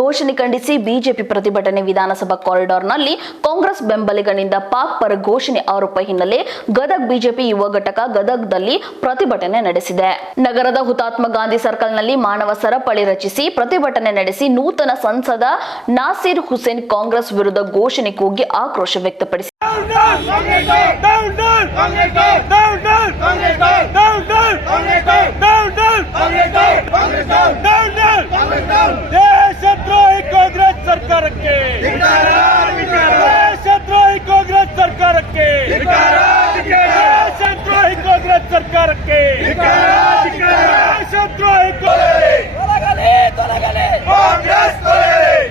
ಘೋಷಣೆ ಖಂಡಿಸಿ ಬಿಜೆಪಿ ಪ್ರತಿಭಟನೆ. ವಿಧಾನಸಭಾ ಕಾರಿಡಾರ್ನಲ್ಲಿ ಕಾಂಗ್ರೆಸ್ ಬೆಂಬಲಿಗನಿಂದ ಪಾಕ್ ಪರ ಘೋಷಣೆ ಆರೋಪ ಹಿನ್ನೆಲೆ ಗದಗ ಬಿಜೆಪಿ ಯುವ ಘಟಕ ಗದಗದಲ್ಲಿ ಪ್ರತಿಭಟನೆ ನಡೆಸಿದೆ. ನಗರದ ಹುತಾತ್ಮ ಗಾಂಧಿ ಸರ್ಕಲ್ನಲ್ಲಿ ಮಾನವ ಸರಪಳಿ ರಚಿಸಿ ಪ್ರತಿಭಟನೆ ನಡೆಸಿ ನೂತನ ಸಂಸದ ನಾಸೀರ್ ಹುಸೇನ್ ಕಾಂಗ್ರೆಸ್ ವಿರುದ್ಧ ಘೋಷಣೆ ಕೂಗಿ ಆಕ್ರೋಶ ವ್ಯಕ್ತಪಡಿಸಿದರು. ದೇಶದ್ರೋಹಿ ಕಾಂಗ್ರೆಸ್ ಸರ್ಕಾರಕ್ಕೆ, ದೇಶದ್ರೋಹಿ ಕಾಂಗ್ರೆಸ್ ಸರ್ಕಾರಕ್ಕೆ, ದೇಶದ್ರೋಹಿ ಕಾಂಗ್ರೆಸ್ ಸರ್ಕಾರಕ್ಕೆ, ದೇಶದ್ರೋಹಿ ತೊಲಗಲಿ ತೊಲಗಲಿ ಕಾಂಗ್ರೆಸ್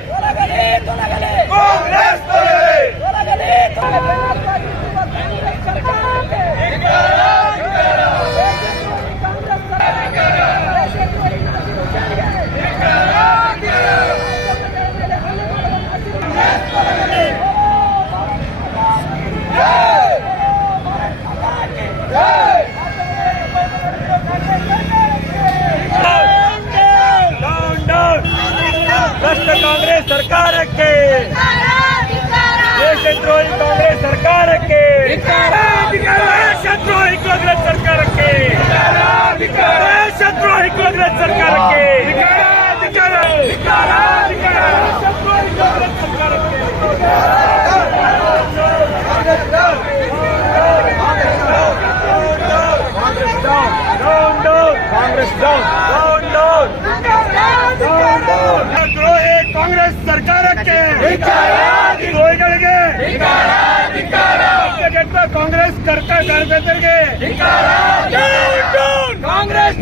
ತೊಲಗಲಿ ತೊಲಗಲಿ ಕಾಂಗ್ರೆಸ್ ತೊಲಗಲಿ ಕಾಂಗ್ರೆಸ್ ಸರ್ಕಾರಕ್ಕೆ, ದೇಶದ್ರೋಹಿ ಕಾಂಗ್ರೆಸ್ ಸರ್ಕಾರಕ್ಕೆ, ದೇಶದ್ರೋಹಿ ಕಾಂಗ್ರೆಸ್ ಸರ್ಕಾರಕ್ಕೆ, ದೇಶದ್ರೋಹಿ ಕಾಂಗ್ರೆಸ್ ಸರ್ಕಾರಕ್ಕೆ, ದೇಶದ್ರೋಹಿ ಕಾಂಗ್ರೆಸ್ ಸರ್ಕಾರಕ್ಕೆ. ಕಾಂಗ್ರೆಸ್ ದ್ರೋಹಿ ಕಾಂಗ್ರೆಸ್ ಸರ್ಕಾರಕ್ಕೆ, ದ್ರೋಹಿಗಳಿಗೆ, ಕಾಂಗ್ರೆಸ್ ಕಾರ್ಯಕರ್ತರಿಗೆ ಕಾಂಗ್ರೆಸ್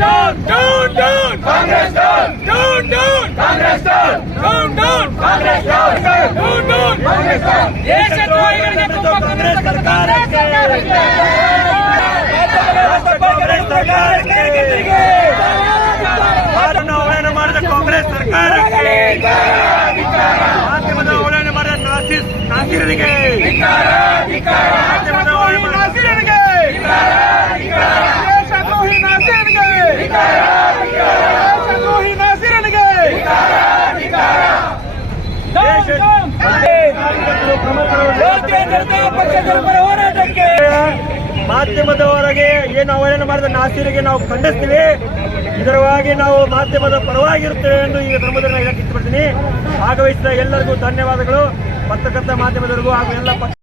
ಅವಹೇಳನ ಮಾಡಿದ ಕಾಂಗ್ರೆಸ್ ಸರ್ಕಾರಕ್ಕೆ, ಮಾಧ್ಯಮದ ಅವಹೇಳನ ಮಾಡಿದ ನಾಸೀರನಿಗೆ, ಮಾಧ್ಯಮದ ಅವಹೇಳನ ನಾಸೀರನಿಗೆ, ದೇಶದ್ರೋಹಿ ನಾಸೀರನಿಗೆ, ದೇಶದ್ರೋಹಿ ನಾಸೀರನಿಗೆ ಹೋರಾಟಕ್ಕೆ ಮಾಧ್ಯಮದವರೆಗೆ ಏನು ಅವಹೇಳನ ಮಾಡಿದ ನಾಸೀರಿಗೆ ನಾವು ಖಂಡಿಸ್ತೀವಿ. ಇದರವಾಗಿ ನಾವು ಮಾಧ್ಯಮದ ಪರವಾಗಿರುತ್ತೇವೆ ಎಂದು ಈ ಸಂದರ್ಭದಲ್ಲಿ ಹೇಳಕ್ಕೆ ಇಷ್ಟಪಡ್ತೀನಿ. ಭಾಗವಹಿಸಿದ ಎಲ್ಲರಿಗೂ ಧನ್ಯವಾದಗಳು. ಪತ್ರಕರ್ತ ಮಾಧ್ಯಮದವರಿಗೂ ಹಾಗೂ ಎಲ್ಲ ಪಕ್ಷ